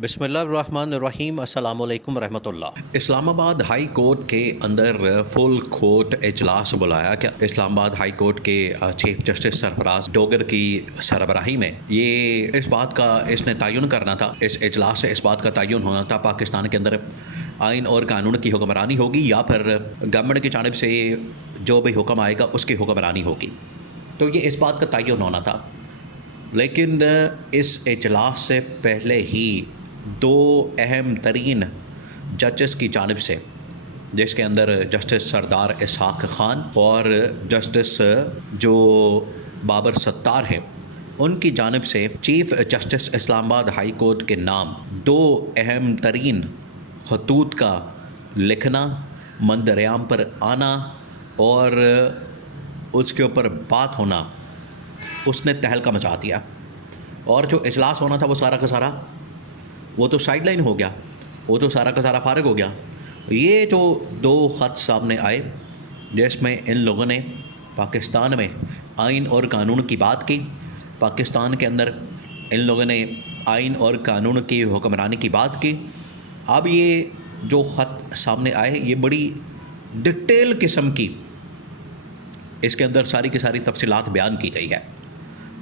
बिस्मिल्लाहिर्रहमानिर्रहीम अस्सलामुअलैकुम रहमतुल्लाह। इस्लामाबाद हाई कोर्ट के अंदर फुल कोर्ट इजलास बुलाया गया। इस्लामाबाद हाई कोर्ट के चीफ जस्टिस सरफराज डोगर की सरबराही में ये इस बात का इसने तयन करना था, इस इजलास से इस बात का तयन होना था पाकिस्तान के अंदर आइन और कानून की हुक्मरानी होगी या फिर गवर्नमेंट की जानिब से जो भी हुक्म आएगा उसकी हुक्मरानी होगी। तो ये इस बात का तयन होना था, लेकिन इस इजलास से पहले ही दो अहम तरीन जजेस की जानिब से, जिसके अंदर जस्टिस सरदार इसहाक ख़ान और जस्टिस जो बाबर सत्तार है, उनकी जानिब से chief justice Islamabad high court के नाम दो अहम तरीन खतूत का लिखना, मंदरयाम पर आना और उसके ऊपर बात होना, उसने तहलका मचा दिया। और जो इजलास होना था वो सारा का सारा वो तो साइड लाइन हो गया, वो तो सारा का सारा फारिग हो गया। ये जो दो ख़त सामने आए जिसमें इन लोगों ने पाकिस्तान में आइन और कानून की बात की, पाकिस्तान के अंदर इन लोगों ने आइन और कानून की हुक्मरानी की बात की। अब ये जो ख़त सामने आए ये बड़ी डिटेल किस्म की, इसके अंदर सारी की सारी तफसीलात बयान की गई है,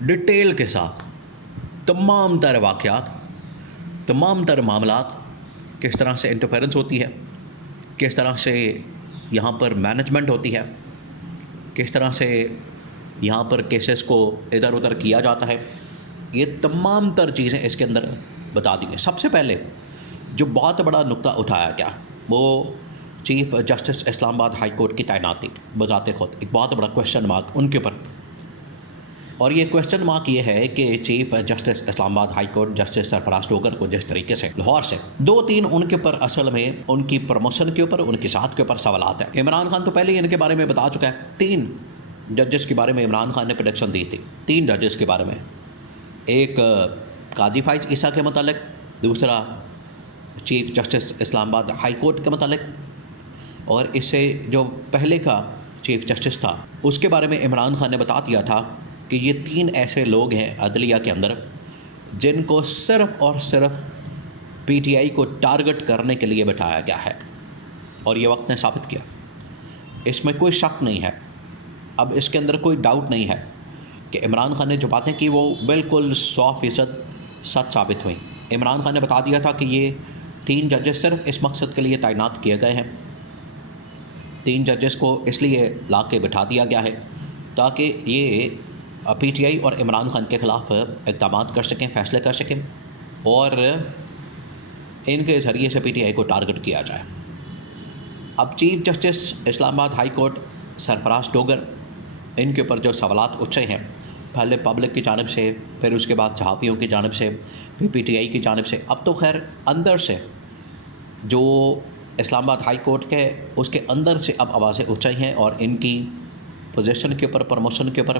डिटेल के साथ तमाम तर वाक़यात, तमाम तर मामलात, किस तरह से इंटरफेरेंस होती है, किस तरह से यहाँ पर मैनेजमेंट होती है, किस तरह से यहाँ पर केसेस को इधर उधर किया जाता है, ये तमाम तर चीज़ें इसके अंदर बता दी गई। सबसे पहले जो बहुत बड़ा नुक्ता उठाया गया वो chief justice Islamabad high court की तैनाती, बजाते खुद एक बहुत बड़ा क्वेश्चन मार्क उनके ऊपर। और ये क्वेश्चन मार्क ये है कि chief justice Islamabad high court justice Sarfaraz Dogar को जिस तरीके से लाहौर से दो तीन उनके ऊपर असल में उनकी प्रमोशन के ऊपर, उनकी साथ के ऊपर सवालात हैं। इमरान खान तो पहले ही इनके बारे में बता चुका है, 3 जजेस के बारे में इमरान खान ने प्रेडिक्शन दी थी, 3 जजेस के बारे में, एक काजी फाइज ईसा के मतलब, दूसरा chief justice Islamabad high court के मतलब, और इससे जो पहले का चीफ जस्टिस था उसके बारे में इमरान खान ने बता दिया था कि ये 3 ऐसे लोग हैं अदलिया के अंदर जिनको सिर्फ़ और सिर्फ पीटीआई को टारगेट करने के लिए बैठाया गया है, और ये वक्त ने साबित किया, इसमें कोई शक नहीं है। अब इसके अंदर कोई डाउट नहीं है कि इमरान खान ने जो बातें की वो बिल्कुल 100% सच साबित हुई। इमरान खान ने बता दिया था कि ये 3 जजेस सिर्फ इस मकसद के लिए तैनात किए गए हैं, 3 जजेस को इसलिए ला के बिठा दिया गया है ताकि ये पीटीआई और इमरान खान के ख़िलाफ़ इक़दाम कर सकें, फ़ैसले कर सकें और इनके ज़रिए से पीटीआई को टारगेट किया जाए। अब chief justice Islamabad high court Sarfaraz Dogar, इनके ऊपर जो सवालात उठे हैं, पहले पब्लिक की जानिब से, फिर उसके बाद सहाफ़ियों की जानिब से, फिर पीटीआई की जानिब से, अब तो खैर अंदर से जो इस्लामाबाद हाई कोर्ट के उसके अंदर से अब आवाज़ें उठाई हैं और इनकी पोजीशन के ऊपर, प्रमोशन के ऊपर,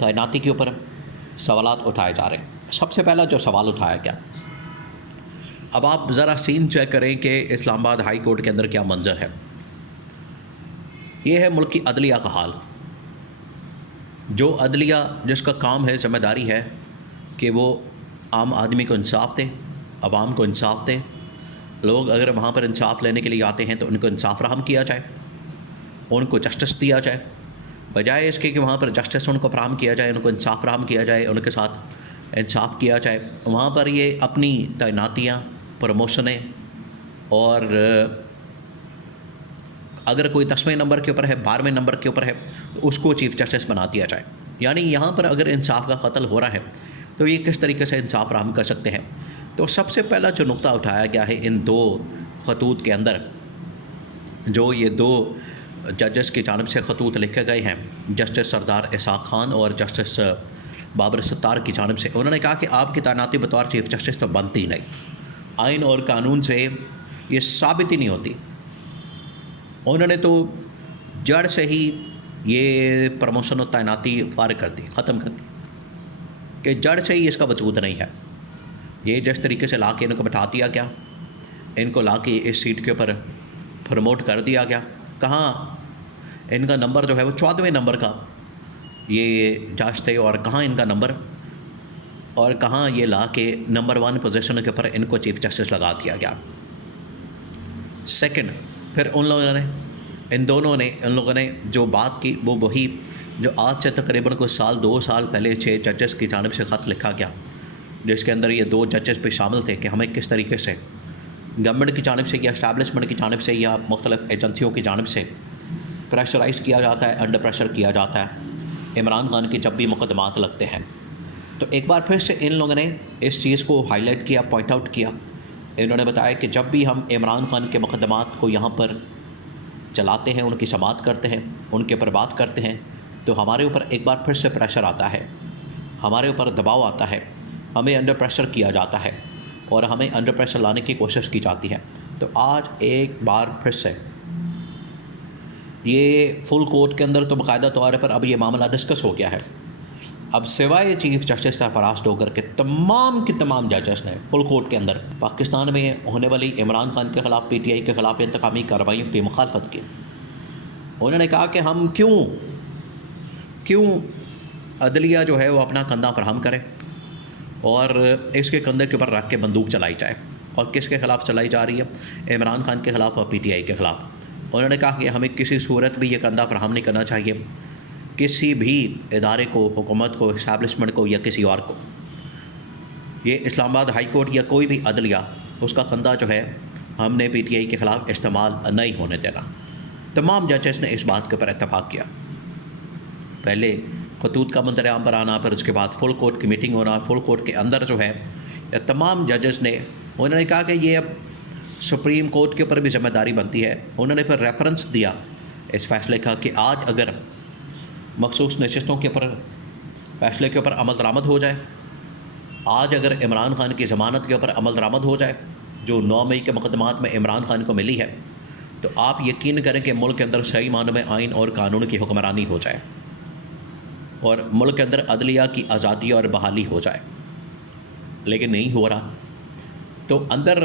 तैनाती के ऊपर सवालात उठाए जा रहे हैं। सबसे पहला जो सवाल उठाया गया, अब आप ज़रा सीन चेक करें कि इस्लामाबाद हाई कोर्ट के अंदर क्या मंजर है। ये है मुल्क की अदलिया का हाल। जो अदलिया जिसका काम है, ज़िम्मेदारी है कि वो आम आदमी को इंसाफ दे, आवाम को इंसाफ दे। लोग अगर वहाँ पर इंसाफ लेने के लिए आते हैं तो उनको इंसाफ फराहम किया जाए, उनको जस्टिस दिया जाए, बजाय इसके कि वहाँ पर जस्टिस उनको फराहम किया जाए, उनको इंसाफ फराहम किया जाए, उनके साथ इंसाफ किया जाए। वहाँ पर ये अपनी तैनातियाँ, प्रमोशनें और अगर कोई 10वें नंबर के ऊपर है, 12वें नंबर के ऊपर है, तो उसको चीफ जस्टिस बना दिया जाए। यानी यहाँ पर अगर इंसाफ का कत्ल हो रहा है तो ये किस तरीके से इंसाफ फराहम कर सकते हैं। तो सबसे पहला जो नुक्ता उठाया गया है इन 2 खतूत के अंदर, जो ये 2 जजेस की जानिब से खतूत लिखे गए हैं, जस्टिस सरदार इसहाक ख़ान और जस्टिस बाबर सत्तार की जानिब से, उन्होंने कहा कि आपकी तैनाती बतौर चीफ जस्टिस तो बनती नहीं, आइन और कानून से ये साबित ही नहीं होती। उन्होंने तो जड़ से ही ये प्रमोशन और तैनाती फारिग कर दी, ख़त्म कर दी, कि जड़ से ही इसका वजूद नहीं है। ये जिस तरीके से ला के इनको बैठा दिया गया, इनको ला के इस सीट के ऊपर प्रमोट कर दिया गया, कहाँ इनका नंबर जो है वो 14वें नंबर का ये जज थे और कहाँ इनका नंबर और कहाँ ये ला के नंबर 1 पोजीशन के ऊपर इनको चीफ जस्टिस लगा दिया गया। सेकंड, फिर उन लोगों ने जो बात की वो वही जो आज से तकरीबन कुछ 2 साल पहले 6 जजेस की जानिब से ख़त लिखा गया, जिसके अंदर ये 2 जजेस पे शामिल थे कि हमें किस तरीके से गवर्नमेंट की जानिब से या इस्टेब्लिशमेंट की जानिब से या मुख्तलिफ एजेंसियों की जानिब से प्रेशराइज़ किया जाता है, अंडर प्रेशर किया जाता है इमरान खान के जब भी मुकदमात लगते हैं। तो एक बार फिर से इन लोगों ने इस चीज़ को हाईलाइट किया, पॉइंट आउट किया। इन्होंने बताया कि जब भी हम इमरान खान के मुकदमात को यहाँ पर चलाते हैं, उनकी समाअत करते हैं, उनके ऊपर बात करते हैं, तो हमारे ऊपर एक बार फिर से प्रेशर आता है, हमारे ऊपर दबाव आता है, हमें अंडर प्रेशर किया जाता है और हमें अंडर प्रेशर लाने की कोशिश की जाती है। तो आज एक बार फिर से ये फुल कोर्ट के अंदर तो बाकायदा तौर पर अब ये मामला डिस्कस हो गया है। अब सिवाय चीफ जस्टिस सरफराज डोगर के तमाम जजेस ने फुल कोर्ट के अंदर पाकिस्तान में होने वाली इमरान खान के ख़िलाफ़ PTI के ख़िलाफ़ इंतकामी कार्रवाइयों की मुखालफत की। उन्होंने कहा कि हम क्यों अदलिया जो है वो अपना कंधा फराहम करे और इसके कंधे के ऊपर रख के बंदूक चलाई जाए। और किसके ख़िलाफ़ चलाई जा रही है? इमरान खान के ख़िलाफ़ और PTI के ख़िलाफ़। उन्होंने कहा कि हमें किसी सूरत भी ये कंधा फराहम नहीं करना चाहिए किसी भी इदारे को, हुकूमत को, इस्टेब्लिशमेंट को या किसी और को। ये इस्लामाबाद हाई कोर्ट या कोई भी अदलिया, उसका कंधा जो है हमने PTI के ख़िलाफ़ इस्तेमाल नहीं होने देना। तमाम जजेस ने इस बात के ऊपर इत्तफाक़ किया। पहले खतूत का मंतराम पर आना, फिर उसके बाद फुल कोर्ट की मीटिंग होना, फुल कोर्ट के अंदर जो है तमाम जजेस ने उन्होंने कहा कि ये अब सुप्रीम कोर्ट के ऊपर भी ज़िम्मेदारी बनती है। उन्होंने फिर रेफरेंस दिया इस फैसले का कि आज अगर मखसूस नशिस्तों के ऊपर फैसले के ऊपर अमल दरामद हो जाए, आज अगर इमरान खान की ज़मानत के ऊपर अमल दरामद हो जाए जो 9 मई के मुकदमात में इमरान खान को मिली है, तो आप यकीन करें कि मुल्क के अंदर सही मानों में आइन और कानून की हुक्मरानी हो जाए और मुल्क के अंदर अदलिया की आज़ादी और बहाली हो जाए। लेकिन नहीं हो रहा। तो अंदर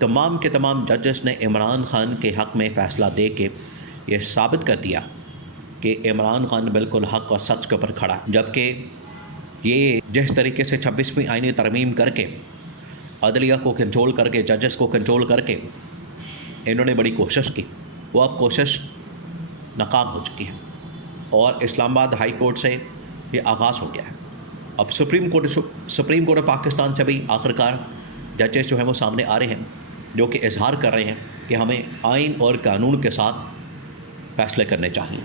तमाम के तमाम जजेस ने इमरान खान के हक़ में फ़ैसला दे के ये साबित कर दिया कि इमरान खान बिल्कुल हक़ और सच के ऊपर खड़ा। जबकि ये जिस तरीके से 26वीं आईनी तरमीम करके अदलिया को कंट्रोल करके, जजेस को कंट्रोल करके इन्होंने बड़ी कोशिश की, वो अब कोशिश नाकाम हो चुकी है और इस्लामाबाद हाई कोर्ट से ये आगाज़ हो गया है। अब सुप्रीम कोर्ट ऑफ पाकिस्तान से भी आखिरकार जजेस जो हैं वो सामने आ रहे हैं, जो कि इजहार कर रहे हैं कि हमें आइन और कानून के साथ फ़ैसले करने चाहिए।